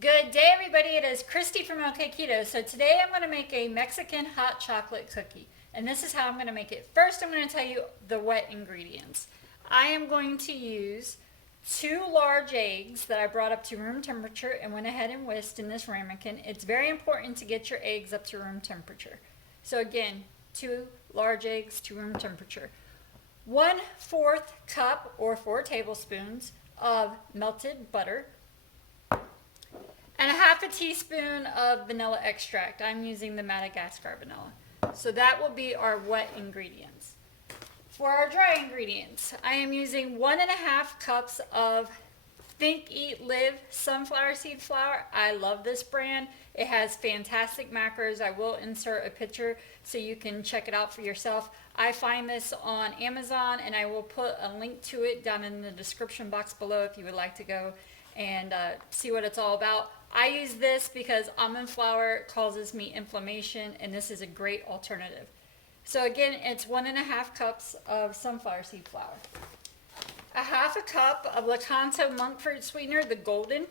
Good day, everybody. It is Kristy from Okketoh. So today I'm going to make a Mexican hot chocolate cookie. And this is how I'm going to make it. First, I'm going to tell you the wet ingredients. I am going to use 2 large eggs that I brought up to room temperature and went ahead and whisked in this ramekin. It's very important to get your eggs up to room temperature. So again, 2 large eggs to room temperature. 1/4 cup or 4 tablespoons of melted butter. And a 1/2 teaspoon of vanilla extract. I'm using the Madagascar vanilla. So that will be our wet ingredients. For our dry ingredients, I am using 1.5 cups of Think, Eat, Live sunflower seed flour. I love this brand. It has fantastic macros. I will insert a picture so you can check it out for yourself. I find this on Amazon, and I will put a link to it down in the description box below if you would like to go and see what it's all about. I use this because almond flour causes me inflammation, and this is a great alternative. So again, it's 1.5 cups of sunflower seed flour. A 1/2 cup of Okketoh monk fruit sweetener, the golden.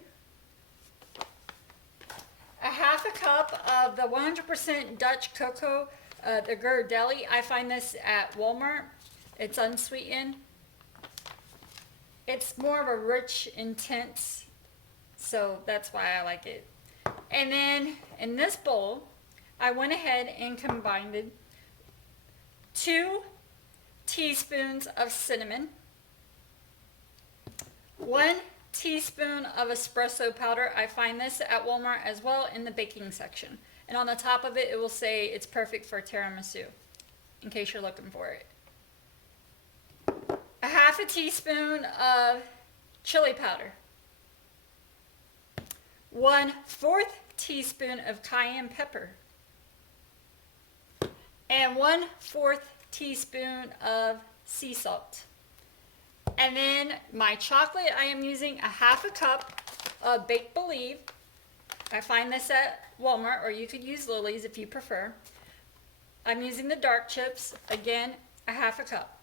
A 1/2 cup of the 100% Dutch cocoa, the Ghirardelli. I find this at Walmart. It's unsweetened. It's more of a rich, intense, so that's why I like it. And then in this bowl, I went ahead and combined 2 teaspoons of cinnamon, 1 teaspoon of espresso powder. I find this at Walmart as well in the baking section. And on the top of it, it will say it's perfect for tiramisu, in case you're looking for it. A 1/2 teaspoon of chili powder. 1/4 teaspoon of cayenne pepper. And 1/4 teaspoon of sea salt. And then my chocolate, I am using a 1/2 cup of Baked Believe. I find this at Walmart, or you could use Lily's if you prefer. I'm using the dark chips, again, a 1/2 cup.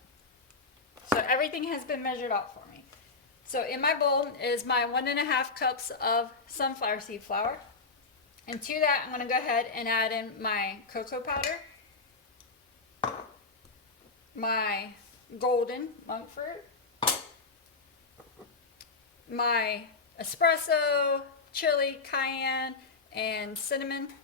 So everything has been measured out for me. So in my bowl is my 1.5 cups of sunflower seed flour. And to that, I'm going to go ahead and add in my cocoa powder, my golden monk fruit, my espresso, chili, cayenne, and cinnamon.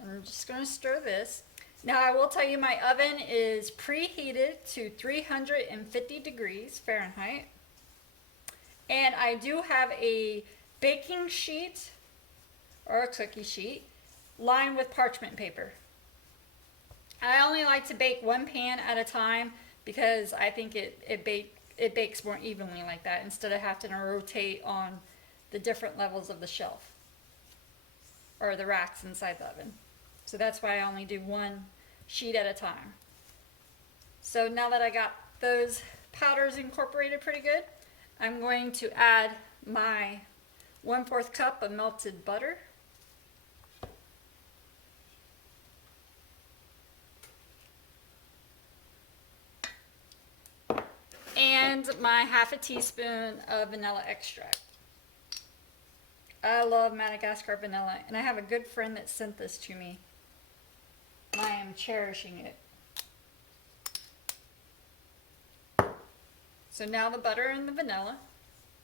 I'm just going to stir this. Now I will tell you my oven is preheated to 350 degrees Fahrenheit. And I do have a baking sheet or a cookie sheet lined with parchment paper. I only like to bake 1 pan at a time because I think it bakes more evenly like that instead of having to rotate on the different levels of the shelf or the racks inside the oven. So that's why I only do 1 sheet at a time. So now that I got those powders incorporated pretty good, I'm going to add my 1/4 cup of melted butter. And my 1/2 teaspoon of vanilla extract. I love Madagascar vanilla, and I have a good friend that sent this to me. I am cherishing it. So now the butter and the vanilla.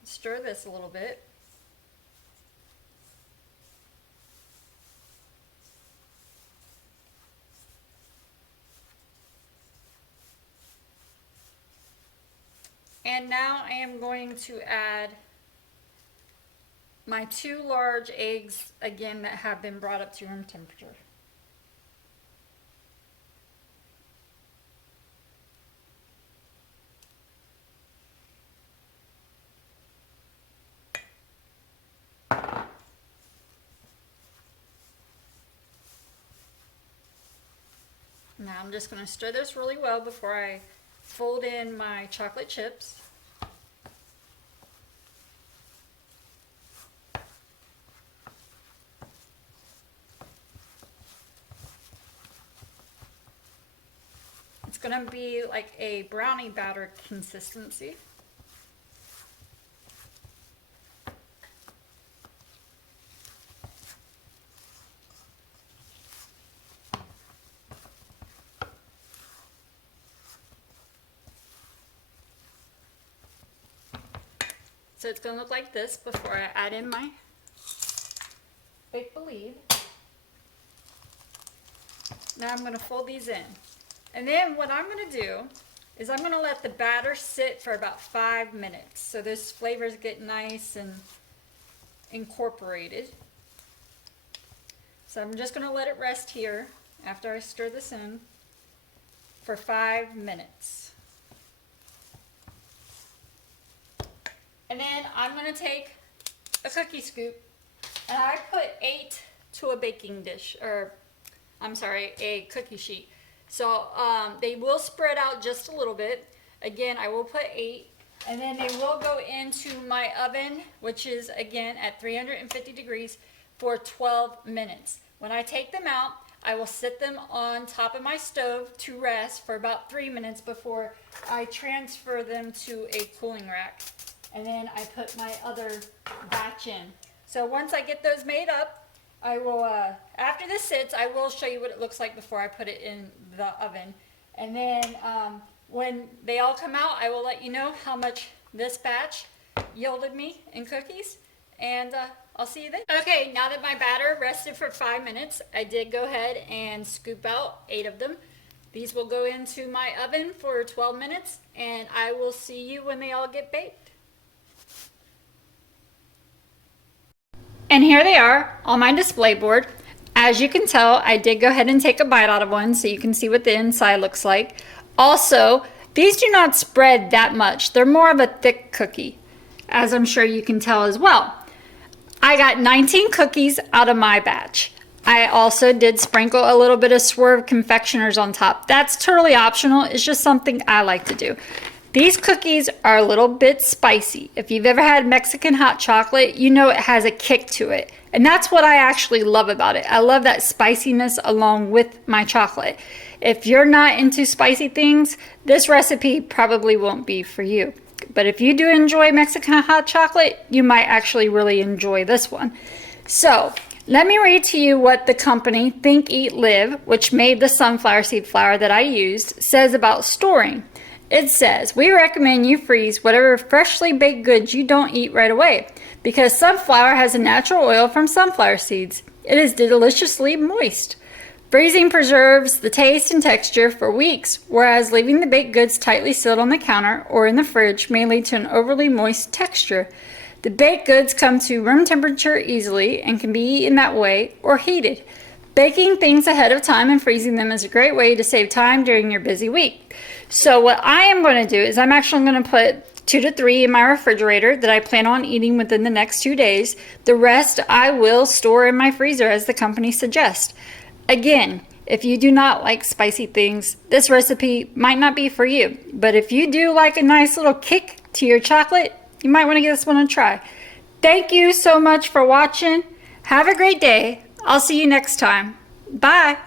Stir this a little bit. And now I am going to add my 2 large eggs, again, that have been brought up to room temperature. Now I'm just going to stir this really well before I fold in my chocolate chips. It's going to be like a brownie batter consistency. So it's going to look like this before I add in my Make Believe. Now I'm going to fold these in. And then what I'm going to do is I'm going to let the batter sit for about 5 minutes so those flavors get nice and incorporated. So I'm just going to let it rest here after I stir this in for 5 minutes. And then I'm going to take a cookie scoop and I put 8 to a baking dish, or I'm sorry, a cookie sheet. So they will spread out just a little bit. Again, I will put 8, and then they will go into my oven, which is again at 350 degrees for 12 minutes. When I take them out, I will sit them on top of my stove to rest for about 3 minutes before I transfer them to a cooling rack. And then I put my other batch in. So once I get those made up, I will, after this sits, I will show you what it looks like before I put it in the oven. And then when they all come out, I will let you know how much this batch yielded me in cookies. And I'll see you then. Okay, now that my batter rested for 5 minutes, I did go ahead and scoop out 8 of them. These will go into my oven for 12 minutes, and I will see you when they all get baked. And here they are on my display board. As you can tell, I did go ahead and take a bite out of one so you can see what the inside looks like. Also, these do not spread that much. They're more of a thick cookie, as I'm sure you can tell as well. I got 19 cookies out of my batch. I also did sprinkle a little bit of Swerve confectioners on top. That's totally optional. It's just something I like to do. These cookies are a little bit spicy. If you've ever had Mexican hot chocolate, you know it has a kick to it. And that's what I actually love about it. I love that spiciness along with my chocolate. If you're not into spicy things, this recipe probably won't be for you. But if you do enjoy Mexican hot chocolate, you might actually really enjoy this one. So let me read to you what the company Think, Eat, Live, which made the sunflower seed flour that I used, says about storing. It says, we recommend you freeze whatever freshly baked goods you don't eat right away because sunflower has a natural oil from sunflower seeds. It is deliciously moist. Freezing preserves the taste and texture for weeks, whereas leaving the baked goods tightly sealed on the counter or in the fridge may lead to an overly moist texture. The baked goods come to room temperature easily and can be eaten that way or heated. Baking things ahead of time and freezing them is a great way to save time during your busy week. So what I am going to do is I'm actually going to put 2 to 3 in my refrigerator that I plan on eating within the next 2 days. The rest I will store in my freezer as the company suggests. Again, if you do not like spicy things, this recipe might not be for you. But if you do like a nice little kick to your chocolate, you might want to give this one a try. Thank you so much for watching. Have a great day. I'll see you next time. Bye.